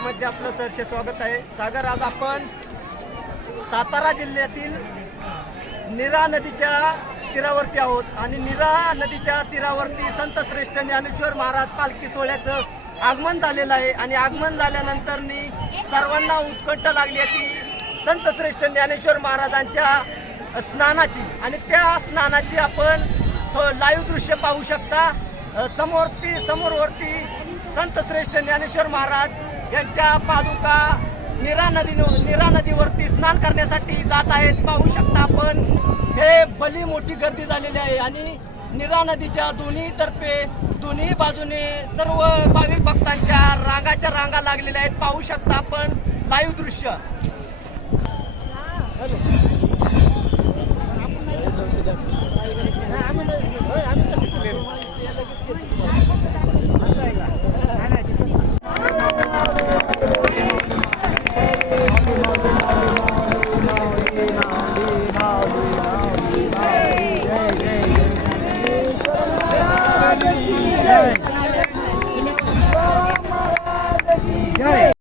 मध्ये आपलं सरचे स्वागत आहे. सागर आज आपण सातारा जिल्ह्यातील निरा नदीच्या तीरावरती आहोत. आणि निरा नदीच्या तीरावरती संत श्रेष्ठ ज्ञानेश्वर महाराज पालखी सोहळ्याचं आगमन झालेलं आहे. आणि आगमन झाल्यानंतर सर्वांना उत्कंठ लागली आहे की संत श्रेष्ठ ज्ञानेश्वर महाराजांच्या स्नानाची आणि त्या स्नानाची आपण लाईव्ह दृश्य पाहू शकता. समोरती समोरवरती संत श्रेष्ठ ज्ञानेश्वर महाराज यांच्या पादुका निरा नदी निरा नदीवरती स्नान करण्यासाठी जात आहेत. पाहू शकता आपण हे भली मोठी गर्दी झालेली आहे आणि निरा नदीच्या दोन्ही तर्फे दोन्ही बाजूने सर्व भाविक भक्तांच्या रांगाच्या रांगा लागलेल्या आहेत. पाहू शकता आपण लाईव्ह दृश्य. आम्ही Amen.